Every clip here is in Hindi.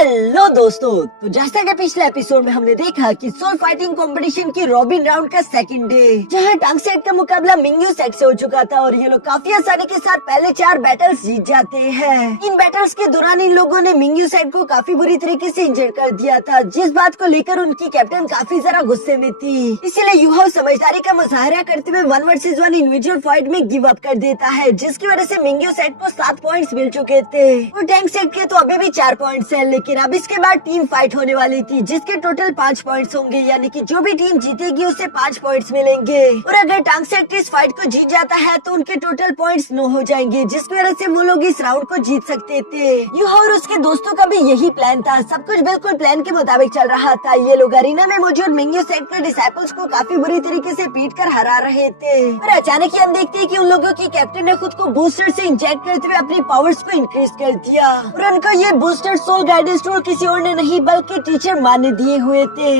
हेलो दोस्तों, तो जैसा कि पिछले एपिसोड में हमने देखा कि सोल फाइटिंग कंपटीशन की रॉबिन राउंड का सेकंड डे, जहां टांग सेट का मुकाबला मिंग्यू सेट से हो चुका था और ये लोग काफी आसानी के साथ पहले 4 बैटल्स जीत जाते हैं। इन बैटल्स के दौरान इन लोगों ने मिंग्यू सेट को काफी बुरी तरीके से इंजर कर दिया था, जिस बात को लेकर उनकी कैप्टन काफी ज्यादा गुस्से में थी। इसीलिए यूहाओ समझदारी का मुजाहरा करते हुए 1 वर्सेस 1 इंडिविजुअल फाइट में गिव अप कर देता है, जिसकी वजह से मिंग्यू सेट को 7 पॉइंट्स मिल चुके थे और टैंक सेट के तो अभी भी 4 पॉइंट्स है। लेकिन अब इसके बाद टीम फाइट होने वाली थी, जिसके टोटल 5 पॉइंट्स होंगे, यानी कि जो भी टीम जीतेगी उसे 5 पॉइंट्स मिलेंगे। और अगर टांग सेट इस फाइट को जीत जाता है तो उनके टोटल पॉइंट्स 9 हो जाएंगे, जिसकी वजह से वो लोग इस राउंड को जीत सकते थे। यूहाओ और उसके दोस्तों का भी यही प्लान था। सब कुछ बिल्कुल प्लान के मुताबिक चल रहा था। ये लोग अरीना में मौजूद मिंग्यू सेट के डिसाइपल्स को काफी बुरी तरीके से पीट कर हरा रहे थे। और अचानक ही हम देखते हैं कि उन लोगों की कैप्टन ने खुद को बूस्टर से इंजेक्ट करते हुए अपनी पावर्स को इंक्रीज कर दिया और उनका ये बूस्टर सोल गाइडेंस टूल किसी और ने नहीं बल्कि टीचर मान ने दिए हुए थे।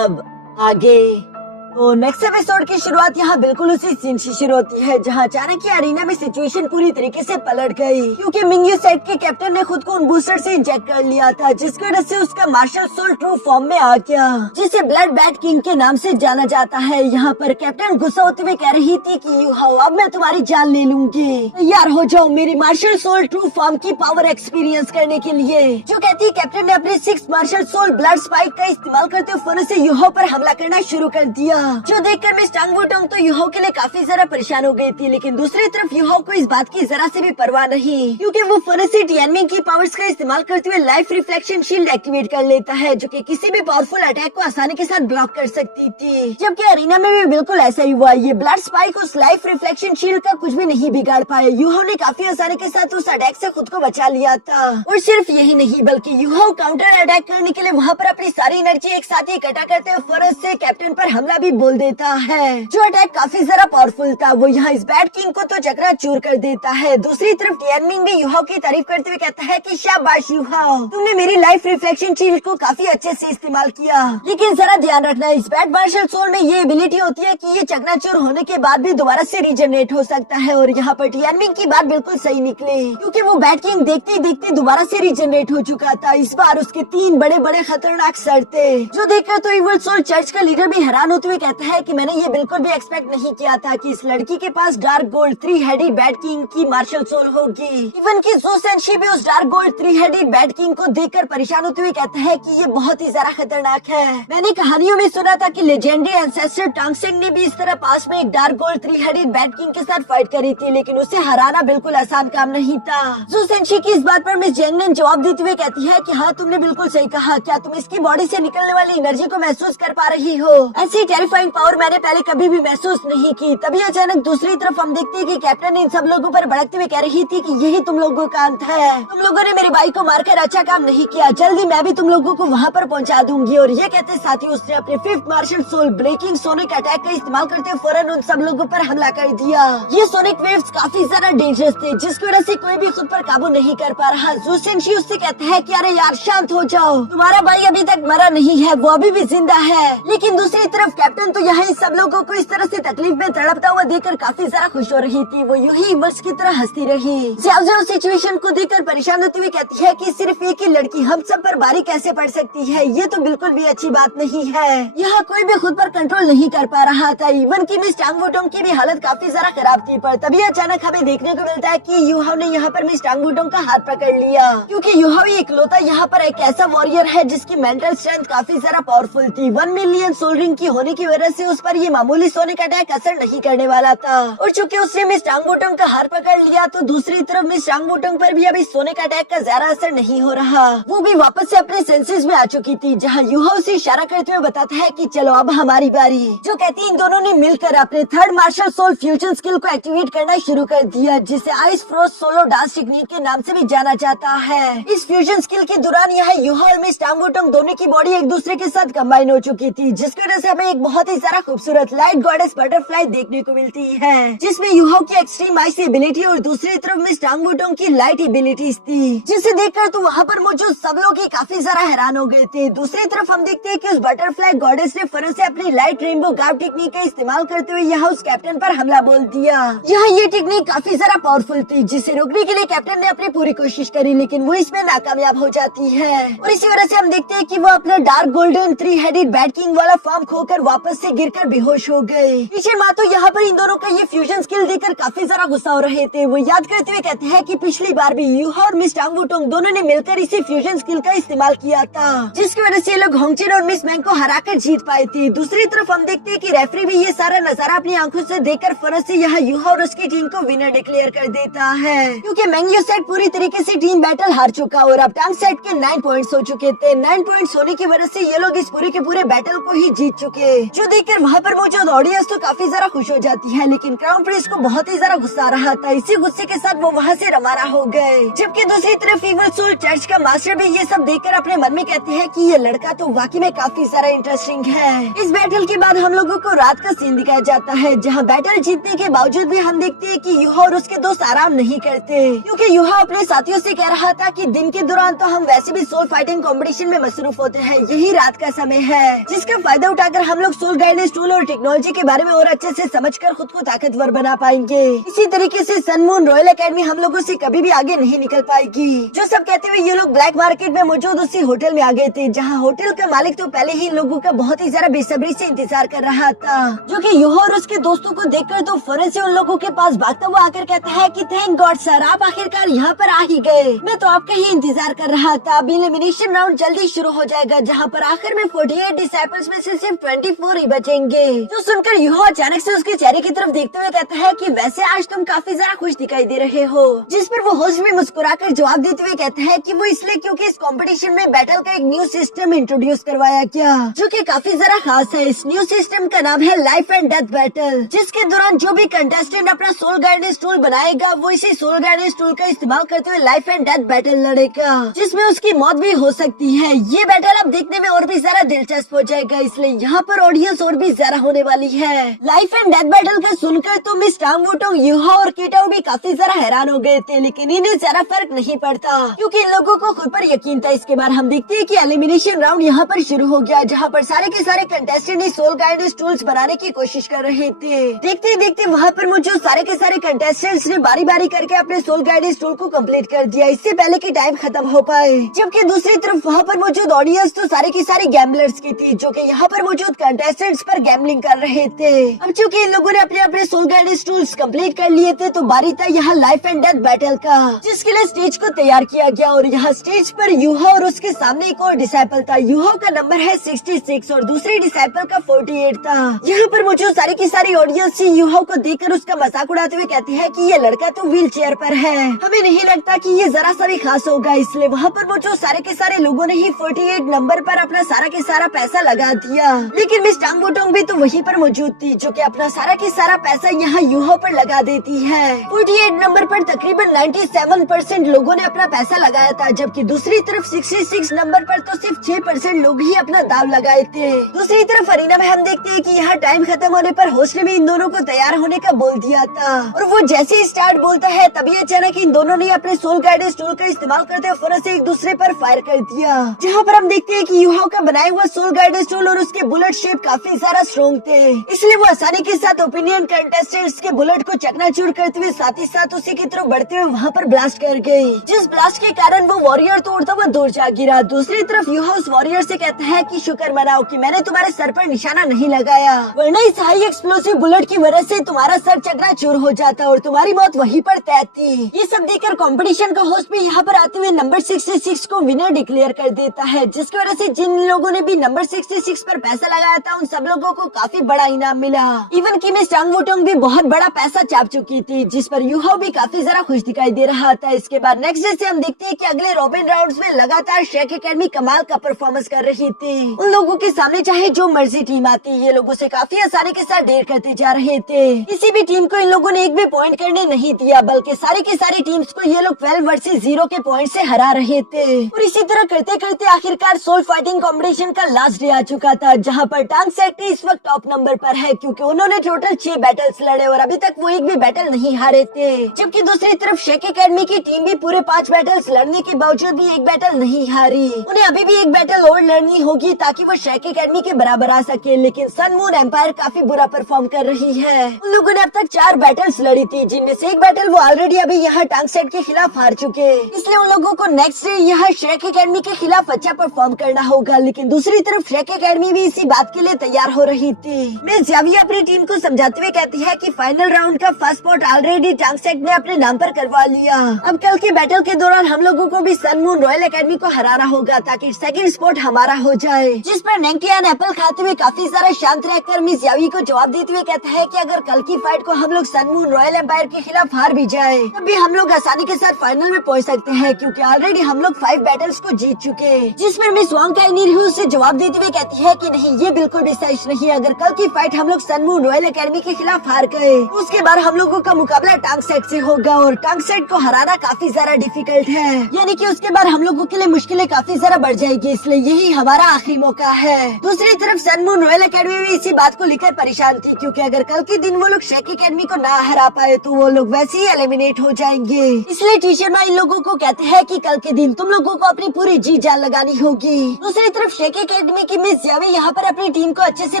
अब आगे तो नेक्स्ट एपिसोड की शुरुआत यहाँ बिल्कुल उसी सीन से शुरू होती है, जहाँ अचानक ही अरीना में सिचुएशन पूरी तरीके से पलट गई, क्योंकि मिंग्यू सेट के कैप्टन ने खुद को उन बूस्टर से इंजेक्ट कर लिया था, जिसकी वजह से उसका मार्शल सोल ट्रू फॉर्म में आ गया, जिसे ब्लड बैट किंग के नाम से जाना जाता है। यहाँ पर कैप्टन गुस्सा होते हुए कह रही थी कि यूहाओ, अब मैं तुम्हारी जान ले लूंगी, तैयार हो जाओ मेरी मार्शल सोल ट्रू फॉर्म की पावर एक्सपीरियंस करने के लिए। जो कहती है कैप्टन ने अपने 6 मार्शल सोल ब्लड स्पाइक का इस्तेमाल करते हुए फौरन से यूहाओ पर हमला करना शुरू कर दिया, जो देखकर मिस टांग वुडोंग तो यूहाओ के लिए काफी ज्यादा परेशान हो गई थी। लेकिन दूसरी तरफ यूहाओ को इस बात की जरा से भी परवाह नहीं, क्योंकि वो फौरन से टियानमिंग की पावर्स का इस्तेमाल करते हुए लाइफ रिफ्लेक्शन शील्ड एक्टिवेट कर लेता है, जो कि किसी भी पावरफुल अटैक को आसानी के साथ ब्लॉक कर सकती थी। जबकि अरीना में भी बिल्कुल ऐसा ही हुआ। ये ब्लड स्पाइक उस लाइफ रिफ्लेक्शन शील्ड का कुछ भी नहीं बिगाड़ पाया। यूहाओ ने काफी आसानी के साथ उस अटैक से खुद को बचा लिया था। और सिर्फ यही नहीं, बल्कि यूहाओ काउंटर अटैक करने के लिए वहाँ पर अपनी सारी एनर्जी एक साथ ही इकट्ठा करते हुए फौरन से कैप्टन पर हमला भी बोल देता है, जो अटैक काफी ज्यादा पावरफुल था। वो यहाँ इस बैट किंग को तो चकनाचूर कर देता है। दूसरी तरफ टियानमिंग भी यूहाओ की तारीफ करते हुए कहता है कि शाबाश यूहाओ, तुमने मेरी लाइफ रिफ्लेक्शन शील्ड को काफी अच्छे से इस्तेमाल किया। लेकिन जरा ध्यान रखना, इस बैट मार्शल सोल में ये एबिलिटी होती है कि ये चकनाचूर होने के बाद भी दोबारा से रीजनरेट हो सकता है। और यहाँ पर टियानमिंग की बात बिल्कुल सही निकली, क्योंकि वो बैट किंग देखते ही देखते दोबारा से रीजनरेट हो चुका था। इस बार उसके 3 बड़े बड़े खतरनाक सर थे, जो देखकर तो इविल सोल चर्च का लीडर भी हैरान होते हुए कहता है कि मैंने ये बिल्कुल भी एक्सपेक्ट नहीं किया था कि इस लड़की के पास dark gold 3 headed bat king की मार्शल सोल होगी। इवन की ज़ू सेंशी भी उस dark gold 3 headed bat king को देखकर परेशान होते हुए कहता है कि ये बहुत ही ज्यादा खतरनाक है। मैंने कहानियों में सुना था कि लेजेंडरी एंसेस्टर टांग सेट ने भी इस तरह पास में एक dark gold 3 headed bat king के साथ फाइट करी थी, लेकिन उसे हराना बिल्कुल आसान काम नहीं था। ज़ू सेंशी की इस बात पर मिस जेंग ने जवाब देते हुए कहती है कि हाँ, तुमने बिल्कुल सही कहा। क्या तुम इसकी बॉडी से निकलने वाली एनर्जी को महसूस कर पा रही हो? ऐसी टेरिफाइंग पावर मैंने पहले कभी भी महसूस नहीं की। तभी अचानक दूसरी तरफ हम देखते हैं कि कैप्टन इन सब लोगों पर भड़कते हुए कह रही थी कि यही तुम लोगों का अंत है। तुम लोगों ने मेरे भाई को मारकर अच्छा काम नहीं किया। जल्दी मैं भी तुम लोगों को वहाँ पर पहुँचा दूंगी। और ये कहते साथ ही उसने अपने 5th martial soul breaking sonic attack का इस्तेमाल करते हुए फौरन उन सब लोगों पर हमला कर दिया। ये सोनिक वेव्स काफी ज्यादा डेंजरस थे, जिसकी वजह से कोई भी खुद पर काबू नहीं कर पा रहा। ज़ू सेंशी उससे कहता है कि अरे यार शांत हो जाओ, तुम्हारा भाई अभी तक मरा नहीं है, वो अभी भी जिंदा है। लेकिन दूसरी तरफ कैप्टन तो यहाँ इन सब लोगों को इस तरह से तकलीफ में तड़पता हुआ देखकर काफी ज्यादा खुश हो रही थी। वो यूं ही इमर्स की तरह हंसती रही। ज़्याओ सिचुएशन को देखकर परेशान होती हुई कहती है कि सिर्फ एक ही लड़की हम सब पर भारी कैसे पड़ सकती है? ये तो बिल्कुल भी अच्छी बात नहीं है। यहाँ कोई भी खुद पर कंट्रोल नहीं कर पा रहा था। इवन की मिस टांग वुडोंग की भी हालत काफी ज्यादा खराब थी। पर तभी अचानक हमें देखने को मिलता है कि यूहाओ ने यहाँ पर मिस टांग वुडोंग का हाथ पकड़ लिया, क्योंकि यूहाओ इकलौता यहाँ पर एक ऐसा वॉरियर है जिसकी मेंटल स्ट्रेंथ काफी ज्यादा पावरफुल थी। 1 मिलियन सोल रिंग की होने की वजह से उस पर ये मामूली सोनिक अटैक असर नहीं करने वाला था। और चूंकि उसने मिस टांग वुडोंग का हाथ पकड़ लिया, तो दूसरी तरफ मिस टांग वुडोंग पर भी अभी सोनिक अटैक का ज्यादा असर नहीं हो रहा। वो भी वापस से अपने सेंसेस में आ चुकी थी, जहाँ यूहाओ से इशारा करते हुए बताता है कि चलो अब हमारी बारी। जो कहती इन दोनों ने मिलकर अपने 3rd martial soul fusion skill को एक्टिवेट करना शुरू कर दिया, जिसे ice frost solo dance technique के नाम से भी जाना जाता है। इस फ्यूजन स्किल के दौरान यहाँ यूहाओ और मिस टांग वुडोंग दोनों की बॉडी एक दूसरे के साथ कंबाइन हो चुकी थी, जिसकी वजह से हमें एक बहुत बहुत ही सारा खूबसूरत लाइट गॉडेस बटरफ्लाई देखने को मिलती है, जिसमें यूहो की एक्सट्रीम आइस एबिलिटी और दूसरी तरफ मिस टांग वुटोंग की लाइट एबिलिटीज थी, जिसे देखकर तो वहाँ पर मौजूद सब लोग ही काफी ज्यादा हैरान हो गए थे। दूसरी तरफ हम देखते हैं कि उस बटरफ्लाई गॉडेस ने फौरन से अपनी लाइट रेनबो गार्ड टेक्निक का इस्तेमाल करते हुए यहाँ उस कैप्टन पर हमला बोल दिया। यहाँ ये टेक्निक काफी ज्यादा पावरफुल थी, जिसे रोकने के लिए कैप्टन ने अपनी पूरी कोशिश करी, लेकिन वो इसमें नाकामयाब हो जाती है और इसी वजह से हम देखते हैं कि वो अपना डार्क गोल्डन 3-हेडेड बैट किंग वाला फॉर्म खोकर वापस से गिरकर बेहोश हो गए। पीछे मातो यहाँ पर इन दोनों का ये फ्यूजन स्किल देखकर काफी ज्यादा गुस्सा हो रहे थे। वो याद करते हुए कहते हैं कि पिछली बार भी यूहो और मिस टांग वुटोंग दोनों ने मिलकर इसी फ्यूजन स्किल का इस्तेमाल किया था, जिसकी वजह से लोग होंगचिन और मिस मैंग को हराकर जीत पाए थे। दूसरी तरफ हम देखते हैं कि रेफरी भी ये सारा नजारा अपनी आंखों से देखकर फौरन से यहाँ यूहो और उसकी टीम को विनर डिक्लेयर कर देता है, क्योंकि मैंग सेट पूरी तरीके से टीम बैटल हार चुका और अब टांग सेट के 9 पॉइंट्स हो चुके थे। 9 पॉइंट्स होने की वजह से ये लोग इस पूरे के पूरे बैटल को ही जीत चुके, जो देखकर वहाँ पर मौजूद ऑडियंस तो काफी ज्यादा खुश हो जाती है, लेकिन क्राउन प्रिंस को बहुत ही ज्यादा गुस्सा आ रहा था। इसी गुस्से के साथ वो वहाँ से रवाना हो गए, जबकि दूसरी तरफ इविल सोल चर्च का मास्टर भी ये सब देखकर अपने मन में कहते हैं कि ये लड़का तो वाकई में काफी सारा इंटरेस्टिंग है। इस बैटल के बाद हम लोगों को रात का सीन दिखाया जाता है, जहाँ बैटल जीतने के बावजूद भी हम देखते हैं कि यूहो और उसके दोस्त आराम नहीं करते, क्योंकि यूहो अपने साथियों से कह रहा था कि दिन के दौरान तो हम वैसे भी सोल फाइटिंग कंपटीशन में मसरूफ होते हैं, यही रात का समय है जिसका फायदा उठाकर हम लोग सोल गाइडेंस टूल और टेक्नोलॉजी के बारे में और अच्छे से समझकर खुद को ताकतवर बना पाएंगे। इसी तरीके से सन मून रॉयल एकेडमी हम लोगों से कभी भी आगे नहीं निकल पाएगी। जो सब कहते हुए ये लोग ब्लैक मार्केट में मौजूद उसी होटल में आ गए थे, जहाँ होटल का मालिक तो पहले ही लोगों का बहुत ही ज्यादा बेसब्री से इंतजार कर रहा था, जो कि यूहो और उसके दोस्तों को देखकर तो फौरन से उन लोगों के पास भागता हुआ आकर कहता है कि थैंक गॉड सर, आप आखिरकार यहाँ पर आ ही गए, मैं तो आपका ही इंतजार कर रहा था। अब एलिमिनेशन राउंड जल्दी शुरू हो जाएगा, जहाँ पर आखिर में 48 डिसाइपल्स में से सिर्फ 24 ही बचेंगे। तो सुनकर यूहो अचानक से उसके चेहरे की तरफ देखते हुए कहता है कि वैसे आज तुम काफी ज्यादा खुश दिखाई दे रहे हो, जिस पर वो होस्ट में मुस्कुराकर जवाब देते हुए कहता है कि वो इसलिए क्योंकि इस कंपटीशन में बैटल का एक न्यू सिस्टम इंट्रोड्यूस करवाया गया, जो कि काफी ज्यादा खास है। इस न्यू सिस्टम का नाम है लाइफ एंड डेथ बैटल, जिसके दौरान जो भी कंटेस्टेंट अपना सोल गाइडेंस टूल बनाएगा वो इसी सोल गाइडेंस टूल का इस्तेमाल करते हुए लाइफ एंड डेथ बैटल लड़ेगा, जिसमें उसकी मौत भी हो सकती है। ये बैटल अब देखने में और भी ज्यादा दिलचस्प हो जाएगा, इसलिए यहाँ पर ऑडियंस और भी ज्यादा होने वाली है। लाइफ एंड डेथ बैटल का सुनकर तो मिस टांग वुटोंग, यूहो और कीटाओ भी काफी ज्यादा हैरान हो गए थे, लेकिन इन्हें ज्यादा फर्क नहीं पड़ता, क्योंकि इन लोगों को खुद पर यकीन था। इसके बाद हम देखते हैं कि एलिमिनेशन राउंड यहाँ पर शुरू हो गया, जहाँ पर सारे के सारे कंटेस्टेंट सोल गाइडेंस टूल्स बनाने की कोशिश कर रहे थे। देखते ही देखते वहाँ पर मौजूद सारे के सारे कंटेस्टेंट्स ने बारी बारी करके अपने सोल गाइडेंस टूल को कंप्लीट कर दिया, इससे पहले कि टाइम खत्म हो पाए। जबकि दूसरी तरफ वहाँ पर मौजूद ऑडियंस तो सारे की सारी गैम्बलर्स की थी, जो कि यहाँ पर मौजूद कंटेस्टेंट्स पर गैम्बलिंग कर रहे थे। अब चूँकि इन लोगों ने अपने अपने सोल गाइडेंस टूल्स कंप्लीट कर लिए थे, तो बारी था यहाँ लाइफ एंड डेथ बैटल का, जिसके लिए स्टेज को तैयार किया गया और यहाँ स्टेज पर यूहो और उसके सामने एक और डिसाइपल था। यूहो का नंबर है 66 और दूसरे डिसाइपल का 48 था। यहाँ पर मौजूद सारी की सारी ऑडियंस से यूहो को देखकर उसका मजाक उड़ाते हुए कहते हैं कि ये लड़का तो व्हील चेयर पर है, हमें नहीं लगता कि ये जरा सा भी खास होगा। इसलिए वहाँ पर मौजूद सारे के सारे लोगों ने ही 48 नंबर पर अपना सारा के सारा पैसा लगा दिया, लेकिन मिस टांग वुटोंग भी तो वहीं पर मौजूद थी, जो कि अपना सारा के सारा पैसा यहाँ यूहो पर लगा देती है। 48 नंबर पर तकरीबन 97% लोगों ने अपना पैसा लगाया था, जबकि दूसरी तरफ 66 नंबर पर तो सिर्फ 6% लोग ही अपना दाव लगाए थे। दूसरी तरफ अरीना में हम देखते हैं कि यहाँ टाइम खत्म होने पर होस्ट ने भी इन दोनों को तैयार होने का बोल दिया था, और वो जैसे ही स्टार्ट बोलता है तभी अचानक इन दोनों ने अपने सोल गाइडेंस टूल का इस्तेमाल करते हुए फौरन से एक दूसरे पर फायर कर दिया, जहाँ पर हम देखते हैं कि यूहो का बनाया हुआ सोल गाइडेंस टूल और उसके बुलेट शेप काफी ज्यादा स्ट्रॉन्ग थे, इसलिए वो आसानी के साथ ओपिनियन कंटेस्टेंट्स के बुलेट को चकनाचूर करते हुए साथ ही साथ उसी की तरफ बढ़ते हुए वहाँ पर ब्लास्ट कर गई, जिस ब्लास्ट के कारण वो वॉरियर तोड़ता हुआ दूर जा गिरा। दूसरी तरफ यूहो उस वॉरियर से कहता है कि शुक्र मनाओ कि मैंने तुम्हारे सर पर निशाना नहीं लगाया, वरना इस हाई एक्सप्लोसिव बुलेट की वजह से तुम्हारा सर चकनाचूर हो जाता और तुम्हारी मौत वहीं पर तय थी। ये सब देखकर कंपटीशन का होस्ट भी यहाँ पर आते हुए नंबर 66 को विनर डिक्लेयर कर देता है, जिसकी वजह से जिन लोगों ने भी नंबर 66 पर पैसा लगाया था उन सब लोगों को काफी बड़ा इनाम मिला। इवन की मिस टांग वुटोंग भी बहुत बड़ा पैसा चाप चुकी थी, जिस पर यूहो भी काफी ज्यादा खुश दिखाई दे रहा था। इसके बाद नेक्स्ट डे से हम देखते हैं कि अगले रॉबिन राउंड्स में लगातार शेक एकेडमी कमाल का परफॉर्मेंस कर रही थी। उन लोगों के सामने चाहे जो मर्जी टीम आती, ये लोगों से काफी आसानी के साथ ढेर करते जा रहे थे। किसी भी टीम को इन लोगों ने एक भी पॉइंट करने नहीं दिया, बल्कि सारी की सारी टीम्स को ये लोग 12 वर्सेस 0 के पॉइंट से हरा रहे थे। और इसी तरह करते करते आखिरकार सोल फाइटिंग कॉम्पिटिशन का लास्ट डे आ चुका था, जहाँ पर टांग सेट इस वक्त टॉप नंबर पर है क्योंकि उन्होंने टोटल 6 बैटल्स लड़े और अभी तक वो एक भी बैटल नहीं हारे थे। जबकि दूसरी तरफ शेक एकेडमी की टीम भी पूरे 5 बैटल्स लड़ने के बावजूद भी एक बैटल नहीं हारी। उन्हें अभी भी एक बैटल और लड़नी होगी ताकि वो शेक एकेडमी के बराबर आ सके, लेकिन सन मून एम्पायर काफी बुरा परफॉर्म कर रही है। उन लोगों ने अब तक 4 बैटल्स लड़ी थी, जिनमें से एक बैटल वो ऑलरेडी अभी यहाँ टांग सेट के खिलाफ हार चुके, इसलिए उन लोगों को नेक्स्ट डे यहाँ शेक एकेडमी के खिलाफ अच्छा परफॉर्म करना होगा। लेकिन दूसरी तरफ शेक एकेडमी भी इसी बात के लिए तैयार हो रही थी। मिस जाविया अपनी टीम को समझाते हुए कहती है कि फाइनल राउंड का फर्स्ट स्पॉट ऑलरेडी टांग सेट ने अपने नाम पर करवा लिया। अब कल के बैटल के दौरान हम लोगों को भी सन मून रॉयल एकेडमी को हराना होगा ताकि सेकंड स्पॉट हमारा हो जाए। जिस पर नेंगटियान एप्पल खाते हुए काफी सारा शांत रहकर मिस यावी को जवाब देते हुए कहता है कि अगर कल की फाइट को हम लोग सन मून रॉयल एम्पायर के खिलाफ हार भी जाए तब भी हम लोग आसानी के साथ फाइनल में पहुंच सकते हैं क्योंकि ऑलरेडी हम लोग 5 बैटल्स को जीत चुके। जिस पर मिस वांग काइनीर उसे जवाब देते हुए कहती है कि नहीं, ये बिल्कुल भी सच नहीं। अगर कल की फाइट हम लोग सन मून रॉयल एकेडमी के खिलाफ हार गए तो उसके बाद हम लोगों का मुकाबला टांग सेट से होगा और टांग सेट को हराना काफी ज्यादा डिफिकल्ट है, यानी कि उसके बाद हम लोगों के लिए मुश्किलें काफी ज्यादा बढ़ जाएगी, इसलिए यही हमारा आखिरी मौका है। दूसरी तरफ सन मून रॉयल एकेडमी भी इसी बात को लेकर परेशान थी क्योंकि अगर कल के दिन वो लोग शेक एकेडमी को ना हरा पाए तो वो लोग वैसे ही एलिमिनेट हो जाएंगे। इसलिए टी शर्मा इन लोगों को कहते हैं कि कल के दिन तुम लोगों को अपनी पूरी जी जान लगानी होगी। दूसरी तरफ शेक एकेडमी की मिस जावी यहाँ पर अपनी टीम को अच्छे से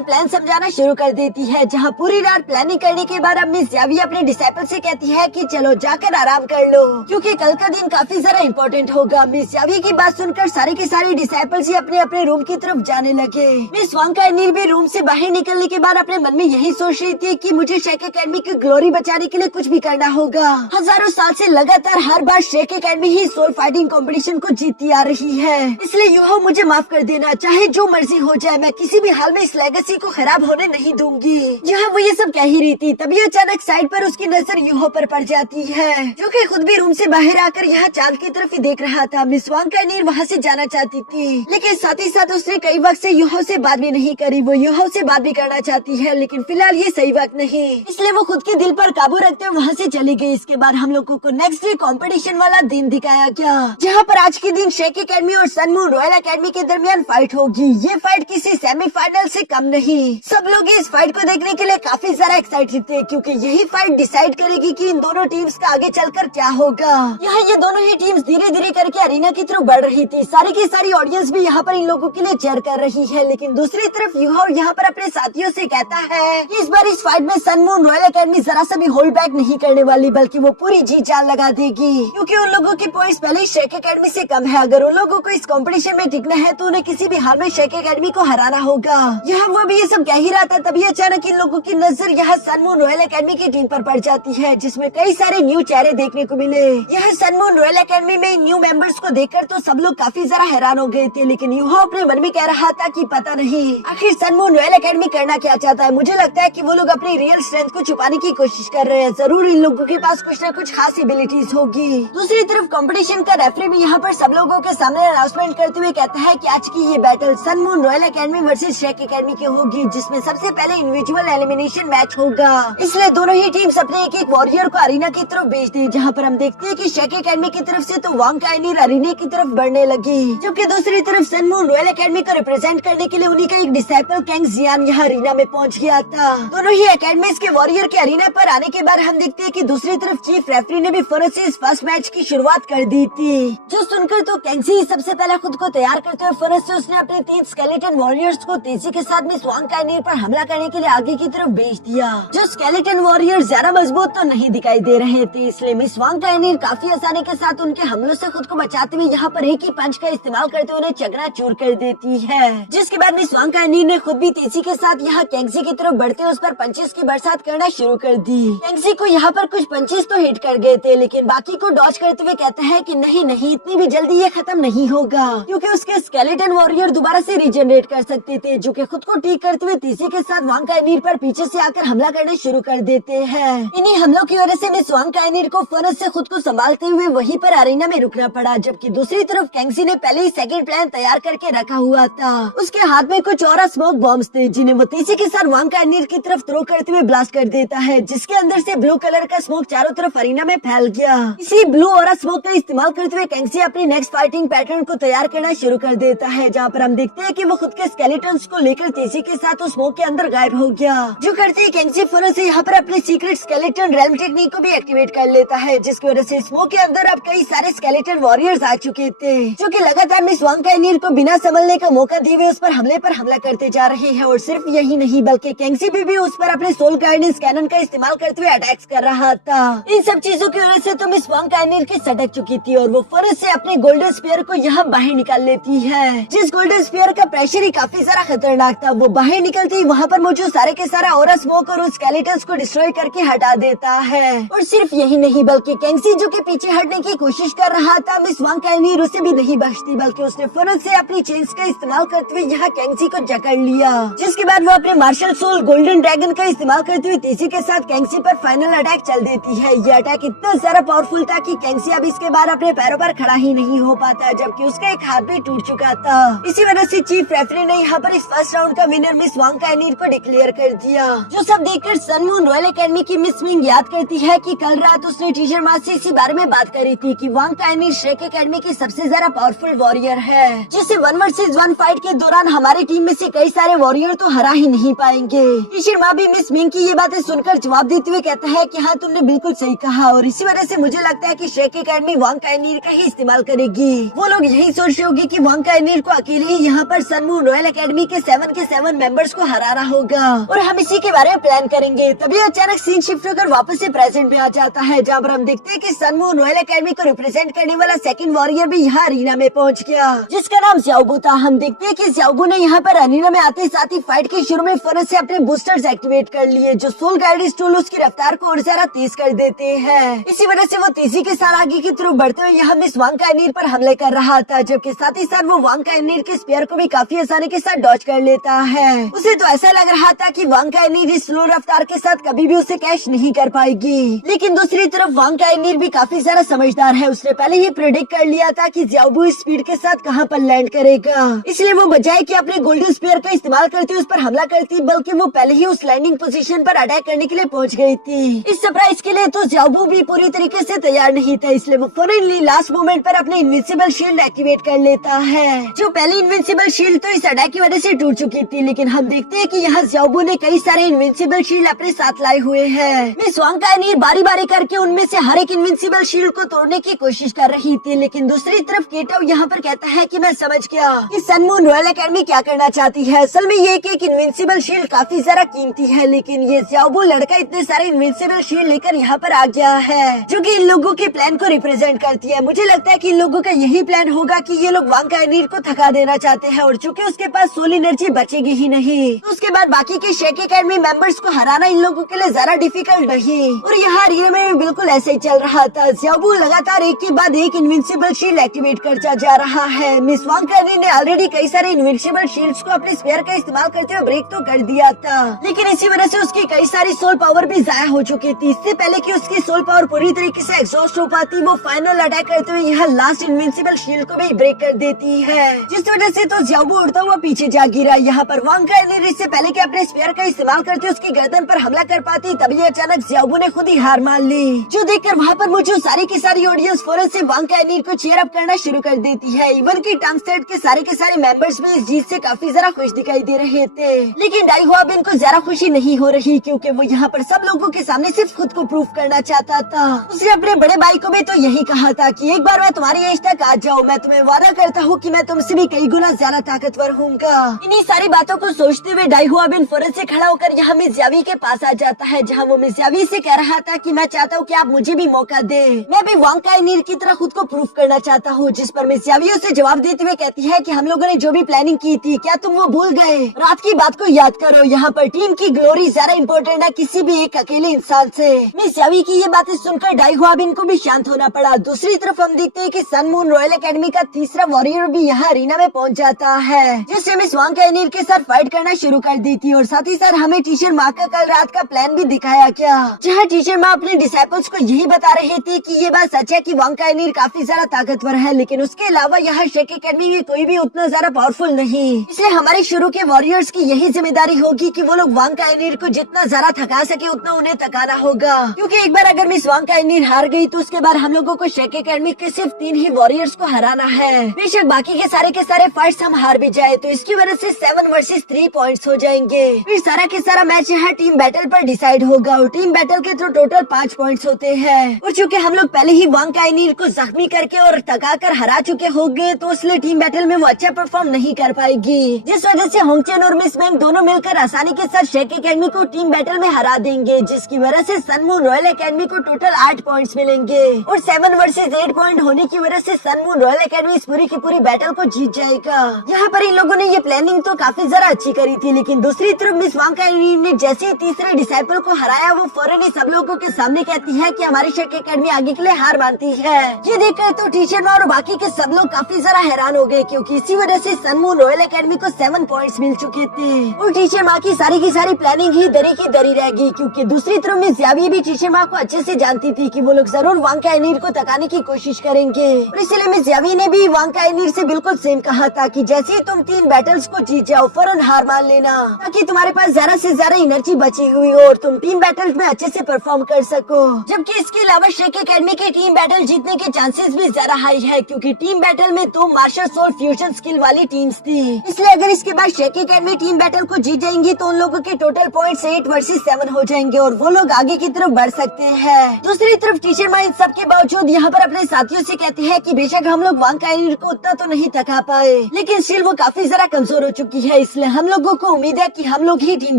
प्लान समझाना शुरू कर देती है, जहाँ पूरी रात प्लानिंग करने के बाद अब मिस जावी अपने डिसाइपल से कहती है कि चलो जाकर आराम कर लो क्योंकि कल का दिन काफी ज्यादा इम्पोर्टेंट होगा। मिस जावी की बात सुनकर सारे के सारे डिसाइपल्स ही अपने अपने रूम की तरफ जाने लगे। मिस वांग काइनीर भी रूम से बाहर निकलने के बाद अपने मन में यही सोच रही थी कि मुझे शेक एकेडमी की ग्लोरी बचाने के लिए कुछ भी करना होगा। हजारों साल से लगातार हर बार शेक एकेडमी ही सोल फाइटिंग कंपटीशन को जीतती आ रही है, इसलिए यूहो मुझे माफ कर देना, चाहे जो मर्जी हो जाए मैं किसी भी हाल में इस लेगेसी को खराब होने नहीं दूंगी। जहाँ वो ये सब कह ही रही थी तभी अचानक साइड पर उसकी नजर यूहो पर पड़ जाती है, जो कि खुद भी रूम से बाहर आकर यहाँ चांद की तरफ ही देख रहा था। मिस वांग काइनीर वहाँ से जाना चाहती थी, लेकिन साथ ही साथ उसने कई वक्त से यूहो से बात भी नहीं करी। वो यूहो से बात भी करना चाहती है लेकिन फिलहाल ये सही वक्त नहीं, इसलिए वो खुद के दिल पर काबू रखते हुए वहाँ से चली गई। इसके बाद हम लोगों को नेक्स्ट डे कंपटीशन वाला दिन दिखाया गया, जहाँ पर आज के दिन शेक एकेडमी और सन मून रॉयल एकेडमी के दरमियान फाइट होगी। ये फाइट किसी सेमीफाइनल से कम नहीं। सब लोग इस फाइट को देखने के लिए काफी ज्यादा एक्साइटेड थे क्योंकि यही फाइट डिसाइड करेगी कि इन दोनों टीम्स का आगे चलकर क्या होगा। यहाँ ये दोनों ही टीम्स धीरे धीरे करके अरीना की तरफ बढ़ रही थी। सारी की सारी ऑडियंस भी यहाँ पर इन लोगों के लिए चेयर कर रही है, लेकिन दूसरी तरफ यूहो यहाँ पर अपने साथियों से कहता है कि इस बार इस फाइट में सन मून रॉयल एकेडमी जरा सा भी होल्ड बैक नहीं करने वाली, बल्कि वो पूरी जी जान लगा देगी क्योंकि उन लोगों के पॉइंट्स पहले ही शेक एकेडमी से कम है। अगर उन लोगों को इस कंपटीशन में टिकना है तो उन्हें किसी भी हाल में शेक एकेडमी को हराना होगा। यहाँ वो भी ये सब कह ही रहा था तभी अचानक इन लोगों की नजर यहाँ सन मून रॉयल एकेडमी की टीम पर पड़ जाती है, जिसमें कई सारे न्यू चेहरे देखने को मिले। यह सन मून रॉयल एकेडमी में न्यू मेंबर्स को देखकर तो सब लोग काफी ज्यादा हैरान हो गए थे, लेकिन यूहो अपने मन में कह रहा था कि पता नहीं आखिर सन मून रॉयल एकेडमी करना क्या चाहता है। मुझे लगता है कि वो लोग अपनी रियल स्ट्रेंथ को छुपाने की कोशिश कर रहे हैं। जरूर इन लोगों के पास कुछ न कुछ खास एबिलिटीज होगी। दूसरी तरफ कंपटीशन का रेफरी भी यहाँ पर सब लोगों के सामने अनाउंसमेंट करते हुए कहता है कि आज की ये battle sun moon royal academy versus शेक एकेडमी की होगी, जिसमें सबसे पहले इंडिविजुअल एलिमिनेशन मैच होगा। इसलिए दोनों ही टीम्स अपने एक एक वॉरियर को अरीना की तरफ भेज दी, जहाँ पर हम देखते हैं कि शेक एकेडमी की तरफ से तो वांग काइनीर अरीना की तरफ बढ़ने लगी, जबकि दूसरी तरफ सन मून रॉयल एकेडमी को रिप्रेजेंट करने के लिए उन्हीं का एक डिसाइपल कैंग जियान यहाँ अरीना में पहुँच गया था। दोनों ही एकेडमीज के वॉरियर के अरीना पर आने के बाद हम देखते हैं कि दूसरी तरफ चीफ रेफरी ने भी फौरन से इस फर्स्ट मैच की शुरुआत कर दी थी, जो सुनकर तो कैंगजी सबसे पहले खुद को तैयार करते हुए फौरन से उसने अपने 3 स्केलेटन वॉरियर्स को तेजी के साथ मिस वांग काइनीर पर हमला करने के लिए आगे की तरफ भेज दिया। जो स्केलेटन वॉरियर्स ज्यादा मजबूत तो नहीं दिखाई दे रहे थे, इसलिए मिस वांग काइनीर काफी आसानी के साथ उनके हमलों से खुद को बचाते हुए यहाँ पर एक ही पंच का इस्तेमाल करते हुए उन्हें चकनाचूर कर देती है। जिसके बाद मिस वांग काइनीर ने खुद भी तेजी के साथ यहाँ कैंगजी की तरफ बढ़ते उस पर पंचेस की बरसात करना शुरू कर दी। कैंगजी को यहाँ पर कुछ पंचेस तो हिट कर गए थे, लेकिन बाकी को डॉज करते हुए कहता है कि नहीं नहीं, इतनी भी जल्दी ये खत्म नहीं होगा, क्योंकि उसके स्केलेटन वॉरियर दोबारा से रिजनरेट कर सकते थे, जो कि खुद को ठीक करते हुए तेजी के साथ वांग काइनीर पर पीछे से आकर हमला करना शुरू कर देते हैं। इन्हीं हमलों की वजह से मिस वांग काइनीर को फौरन से खुद को संभालते हुए वहीं पर अरीना में रुकना पड़ा, जबकि दूसरी तरफ कैंगजी ने पहले ही सेकंड प्लान तैयार करके रखा हुआ था। उसके हाथ में कुछ और स्मोक बॉम्ब्स थे, जिन्हें वो तेजी के साथ वांग काइनीर की तरफ थ्रो करते हुए ब्लास्ट कर देता है, जिसके अंदर से ब्लू कलर का स्मोक चारों तरफ अरीना में फैल गया। इसी ब्लू और स्मोक का इस्तेमाल करते हुए कैंगजी अपनी नेक्स्ट फाइटिंग पैटर्न को तैयार करना शुरू कर देता है, जहाँ पर हम देखते हैं कि वो खुद के स्केलेटन्स को लेकर तेजी के साथ उस स्मोक के अंदर गायब हो गया। जो करते ही कैंसी फौरन से यहाँ पर अपने सीक्रेट स्केलेटन रेल्म टेक्निक को भी एक्टिवेट कर लेता है, जिसकी वजह से स्मोक के अंदर अब कई सारे स्केलेटन वॉरियर्स आ चुके थे, जो कि लगातार मिस वांग काइनीर को बिना संभलने का मौका दिए हुए उस पर हमला करते जा रहे हैं। और सिर्फ यही नहीं बल्कि कैंसी भी उस पर अपने सोल गाइडेंस कैनन का इस्तेमाल करते हुए अटैक्स कर रहा था। इन सब चीजों की वजह से तो मिस वांग काइनीर की सटक चुकी थी और वो फौरन से अपने गोल्डन स्पीयर को यहाँ बाहर निकाल लेती है। जिस गोल्डन स्पीयर का प्रेशर ही काफी ज्यादा खतरनाक था, वो बाहर निकलते ही वहाँ पर मौजूद सारे के सारा ऑरा स्मोक और उस स्केलेटन्स को डिस्ट्रॉय करके हटा देता है। और सिर्फ यही नहीं बल्कि कैंसी जो कि पीछे हटने की कोशिश कर रहा था, मिस वांग काइनीर उसे भी नहीं बख्शती, बल्कि उसने फौरन से अपनी चेन्स का इस्तेमाल करते हुए यहाँ कैंसी को जकड़ लिया। जिसके बाद वो अपने मार्शल सोल गोल्डन ड्रैगन का इस्तेमाल करते हुए तेजी के साथ कैंसी पर फाइनल अटैक चल देती है। ये अटैक इतना ज्यादा पावरफुल था कि कैंसी अब इसके बाद अपने पैरों पर खड़ा ही नहीं हो पाता, जबकि उसका एक हाथ भी टूट चुका था। इसी वजह से चीफ रेफरी ने यहाँ पर इस फर्स्ट राउंड का विनर मिस वांग काइनीर को डिक्लेयर कर दिया। जो सब देखकर सन मून रॉयल एकेडमी की मिस मिंग याद करती है कि कल रात उसने टीचर माँ से इसी बारे में बात करी थी कि वांग काइनीर श्रेक एकेडमी की सबसे ज्यादा पावरफुल वॉरियर है, जिसे 1 वर्सेस 1 फाइट के दौरान हमारी टीम में से कई सारे वॉरियर तो हरा ही नहीं पाएंगे। टीचर माँ भी मिस मिंग की ये बातें सुनकर जवाब देते हुए कहता है कि हाँ, तुमने बिल्कुल सही कहा और इसी वजह से मुझे लगता है कि श्रेक एकेडमी वांग काइनीर का ही इस्तेमाल करेगी। वो लोग यही सोच रहे होगी कि वांग काइनीर को अकेले ही यहाँ पर सन मून रॉयल एकेडमी के 7 मेंबर्स को हराना होगा और हम इसी के बारे में प्लान करेंगे। तभी अचानक सीन शिफ्ट होकर वापस से प्रेजेंट में आ जाता है, जहाँ पर हम देखते हैं कि सन मून रॉयल एकेडमी को रिप्रेजेंट करने वाला सेकंड वॉरियर भी यहाँ अरीना में पहुँच गया, जिसका नाम ज़्याओगू था। हम देखते हैं कि ज़्याओगू ने यहाँ पर अरीना में आते साथ ही फाइट के शुरू में फौरन से अपने बूस्टर्स एक्टिवेट कर लिए, जो सोल गाइडेंस टूल उसकी रफ्तार को और ज्यादा तेज कर देते हैं। इसी वजह से वो तेजी के साथ आगे की तरफ बढ़ते हुए यहाँ मिस वांग काइनीर पर हमले कर रहा था, जबकि साथ ही साथ वो वांग काइनीर के स्पीयर को भी काफी आसानी के साथ डॉज कर लेता है। उसे तो ऐसा लग रहा था कि वांग काइनीर इस स्लो रफ्तार के साथ कभी भी उसे कैच नहीं कर पाएगी, लेकिन दूसरी तरफ वांग काइनीर भी काफी ज्यादा समझदार है। उसने पहले ही प्रेडिक्ट कर लिया था कि ज़्याओगू इस स्पीड के साथ कहाँ पर लैंड करेगा, इसलिए वो बजाय कि अपने गोल्डन स्पीयर का इस्तेमाल करती उस पर हमला करती, बल्कि वो पहले ही उस लैंडिंग पोजीशन पर अटैक करने के लिए पहुंच गई थी। इस सरप्राइज के लिए तो ज़्याओगू भी पूरी तरीके से तैयार नहीं था, इसलिए वो फौरनली लास्ट मोमेंट पर अपने इनविंसिबल शील्ड एक्टिवेट कर लेता है। जो पहली इनविंसिबल शील्ड तो इस अटैक की वजह से टूट चुकी थी, लेकिन हम देखते हैं कि यहाँ ज़्याओगू ने कई सारे इनविंसिबल शील्ड अपने साथ लाए हुए हैं। मिस वांग काइनीर बारी बारी करके उनमें से हर एक इनविंसिबल शील्ड को तोड़ने की कोशिश कर रही थी, लेकिन दूसरी तरफ केटो यहाँ पर कहता है कि मैं समझ गया कि सन मून रॉयल एकेडमी क्या करना चाहती है। असल में ये एक इनविंसिबल शील्ड काफी ज्यादा कीमती है, लेकिन ये ज़्याओगू लड़का इतने सारे इनविंसिबल शील्ड लेकर यहाँ पर आ गया है, जो कि इन लोगों के प्लान को रिप्रेजेंट करती है। मुझे लगता है कि इन लोगों का यही प्लान होगा कि ये लोग वांग काइनीर को थका देना चाहते हैं और चूंकि उसके पास सोल एनर्जी बचेगी ही नहीं, तो उसके बाद बाकी के श्रेक एकेडमी मेंबर्स को हराना इन लोगों के लिए ज्यादा डिफिकल्ट नहीं। और यहाँ अरीना में भी बिल्कुल ऐसे ही चल रहा था। ज़्याओगू लगातार एक के बाद एक इनविंसिबल शील्ड एक्टिवेट करता जा रहा है। मिस वांग काइनीर ने ऑलरेडी कई सारे इनविंसिबल शील्ड्स को अपने स्पेयर का इस्तेमाल करते हुए ब्रेक तो कर दिया था, लेकिन इसी वजह से उसकी कई सारी सोल पावर भी जाया हो चुकी थी। इससे पहले कि उसकी सोल पावर पूरी तरीके से एग्जॉस्ट हो पाती, वो फाइनल अटैक करते हुए यहाँ लास्ट इनविंसिबल शील्ड को भी ब्रेक कर देती है, जिस वजह से तो ज़्याओगू उड़ता हुआ पीछे जा गिरा। यहाँ पर वांग काइनीर इससे पहले कि अपने स्पेयर का इस्तेमाल करते उसकी गर्दन पर हमला कर पाती, तभी अचानक ज़्याओगू ने खुद ही हार मान ली, जो देखकर वहाँ पर मौजूद सारी की सारी ऑडियंस फौरन से वांग काइनीर को चीयर अप करना शुरू कर देती है। इवन की टांग सेट के सारे मेंबर्स भी इस जीत से काफी ज्यादा खुश दिखाई दे रहे थे, लेकिन डाई हुआबिन को ज्यादा खुशी नहीं हो रही, क्योंकि वो यहाँ पर सब लोगों के सामने सिर्फ खुद को प्रूव करना चाहता था। उसने अपने बड़े भाई को भी तो यही कहा था कि एक बार मैं तुम्हारी एज तक आ जाऊँ, मैं तुम्हें वादा करता हूँ कि मैं तुमसे भी कई गुना ज्यादा ताकतवर होऊंगा। इन्हीं सारी बातों को सोचते हुए डाई हुआबिन फौरन से खड़ा होकर यहाँ मिस ज़्यावी के पास आ जाता है, जहाँ वो मिस ज़्यावी से कह रहा था कि मैं चाहता हूँ कि आप मुझे भी मौका दे, मैं भी वांग काइनीर की तरह खुद को प्रूफ करना चाहता हूँ। जिस पर मिस ज़्यावी उसे जवाब देते हुए कहती है कि हम लोगों ने जो भी प्लानिंग की थी, क्या तुम वो भूल गए? रात की बात को याद करो, यहाँ पर टीम की ग्लोरी ज्यादा इम्पोर्टेंट है किसी भी एक अकेले इंसान से। मिस ज़्यावी की ये बातें सुनकर डाई हुआबिन को भी शांत होना पड़ा। दूसरी तरफ हम देखते हैं कि सन मून रॉयल एकेडमी का तीसरा वॉरियर भी यहाँ अरीना में पहुँच जाता है, जिससे मिस वांग काइनीर के साथ फाइट करना शुरू कर दी थी। और साथ ही साथ हमें टीचर माँ का कल रात का प्लान भी दिखाया गया, जहाँ टीचर माँ अपने डिसाइपल्स को यही बता रहे थे कि ये बात सच है कि वांग काइनीर काफी ज्यादा ताकतवर है, लेकिन उसके अलावा यहाँ श्रेक एकेडमी में कोई भी उतना ज्यादा पावरफुल नहीं। इसलिए हमारे शुरू के वॉरियर्स की यही जिम्मेदारी होगी कि वो लोग वांग काइनीर को जितना ज्यादा थका सके उतना उन्हें थकाना होगा, क्योंकि एक बार अगर मिस वांग काइनीर हार गई तो उसके बाद हम लोगों को श्रेक एकेडमी के सिर्फ 3 ही वॉरियर्स को हराना है। बेशक बाकी के सारे फाइट्स हम हार भी जाए, तो इसकी वजह से 7 वर्सेस 3 पॉइंट्स हो जाएंगे। फिर सारा के सारा मैच यहाँ टीम बैटल पर डिसाइड होगा और टीम बैटल के तो टोटल 5 पॉइंट्स होते हैं। और चूंकि हम लोग पहले ही वांग काइनीर को जख्मी करके और थका कर हरा चुके होंगे तो इसलिए टीम बैटल में वो अच्छा परफॉर्म नहीं कर पाएगी, जिस वजह से होंगचन और मिस मैंग दोनों मिलकर आसानी के साथ शेक एकेडमी को टीम बैटल में हरा देंगे, जिसकी वजह से सनमून रॉयल एकेडमी को टोटल 8 पॉइंट्स मिलेंगे और 7 वर्सेस 8 पॉइंट होने की वजह से सनमून रॉयल एकेडमी इस पूरी की पूरी बैटल को जीत जाएगा। यहाँ पर इन लोगों ने ये प्लानिंग तो काफी ज्यादा अच्छी करी थी, लेकिन दूसरी तरफ मिस वांग काइनीर ने जैसे ही तीसरे डिसाइपल को हराया वो फौरन ही सब लोगों के सामने कहती है कि हमारी शेक एकेडमी आगे के लिए हार मानती है। ये देखकर तो टीचर माँ और बाकी के सब लोग काफी ज्यादा हैरान हो गए, क्योंकि इसी वजह से सनमून रॉयल एकेडमी को 7 पॉइंट्स मिल चुके थे और टीचर माँ की सारी प्लानिंग ही दरी की दरी रहेगी, क्योंकि दूसरी तरफ मिस यावी भी टीचर माँ को अच्छे से जानती थी कि वो लोग जरूर वांग काइनीर को थकाने की कोशिश करेंगे और इसलिए मिस यावी ने भी वांग काइनीर से बिल्कुल सेम कहा था कि जैसे ही तुम 3 बैटल्स को जीत जाओ फौरन हार मान लेना, ताकि तुम्हारे पास ज्यादा से ज्यादा एनर्जी बची हुई हो और तुम टीम बैटल्स में अच्छे से परफॉर्म कर सको। जबकि इसके अलावा शेक एकेडमी के टीम बैटल जीतने के चांसेस भी ज्यादा हाई है, क्योंकि टीम बैटल में 2 मार्शल सोल फ्यूजन स्किल वाली टीम्स थी। इसलिए अगर इसके बाद शेक एकेडमी टीम बैटल को जीत जाएंगी तो उन लोगों के टोटल पॉइंट्स 8 वर्सेस 7 हो जाएंगे और वो लोग आगे की तरफ बढ़ सकते हैं। दूसरी तरफ टीचर माँ इन सब के बावजूद यहाँ पर अपने साथियों से कहती है कि बेशक हम लोग वांग काइनीर को उतना तो नहीं थका पाए, लेकिन स्टिल वो काफी ज्यादा कमजोर हो चुकी है, इसलिए हम लोगों को उम्मीद है कि हम लोग ही टीम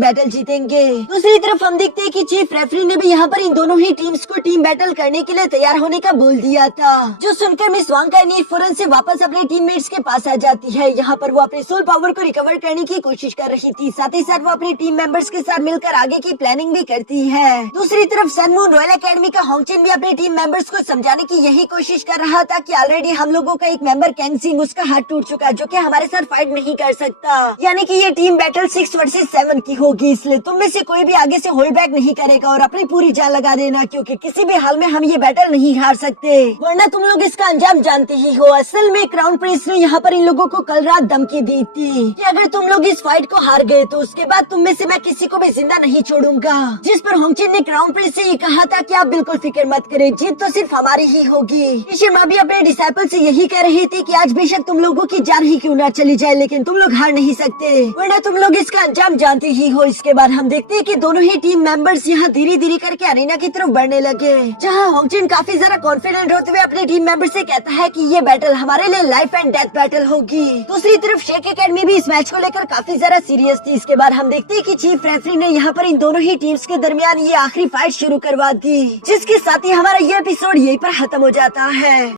बैटल जीतेंगे। दूसरी तरफ हम देखते हैं कि चीफ रेफरी ने भी यहाँ पर इन दोनों ही टीम्स को टीम बैटल करने के लिए तैयार होने का बोल दिया था, जो सुनकर मिस वांग काइनीर फौरन से वापस अपने टीममेट्स के पास आ जाती है। यहाँ पर वो अपने सोल पावर को रिकवर करने की कोशिश कर रही थी, साथ ही साथ वो अपने टीम मेंबर्स के साथ मिलकर आगे की प्लानिंग भी करती है। दूसरी तरफ सनमून रॉयल एकेडमी का होंगचन भी अपने टीम मेंबर्स को समझाने की यही कोशिश कर रहा था कि ऑलरेडी हम लोगों का एक मेंबर कैंग सिंह उसका हाथ टूट चुका, जो कि हमारे साथ फाइट नहीं कर सकता, यानी कि ये टीम बैटल 6 वर्सेस 7 की होगी, इसलिए तुम में से कोई भी आगे से होल्ड बैक नहीं करेगा और अपनी पूरी जान लगा देना, क्योंकि किसी भी हाल में हम ये बैटल नहीं हार सकते, वरना तुम लोग इसका अंजाम जानते ही हो। असल में क्राउन प्रिंस ने यहाँ पर इन लोगों को कल रात धमकी दी थी कि अगर तुम लोग इस फाइट को हार गए तो उसके बाद तुम में से मैं किसी को भी जिंदा नहीं छोड़ूंगा, जिस पर होंगचन ने क्राउन प्रिंस से ये कहा था कि आप बिल्कुल फिक्र मत करें, जीत तो सिर्फ हमारी ही होगी। टीचर माँ भी अपने डिसाइपल से यही कह रही थी कि आज बेशक तुम लोगों की जान ही क्यों ना चली जाए, लेकिन तुम लोग हार नहीं सकते, वरना तुम लोग इसका अंजाम जानते ही हो। इसके बाद हम देखते हैं कि दोनों ही टीम मेंबर्स यहाँ धीरे धीरे करके अरेना की तरफ बढ़ने लगे, जहाँ होंगचन काफी ज्यादा कॉन्फिडेंट होते हुए अपने टीम मेंबर से कहता है कि ये बैटल हमारे लिए लाइफ एंड डेथ बैटल होगी। दूसरी तरफ शेक एकेडमी भी इस मैच को लेकर काफी ज्यादा सीरियस थी। इसके बाद हम देखते हैं कि चीफ रेफरी ने यहाँ पर इन दोनों ही टीम्स के दरमियान ये आखिरी फाइट शुरू करवा दी, जिसके साथ ही हमारा ये एपिसोड यहीं पर खत्म हो जाता है।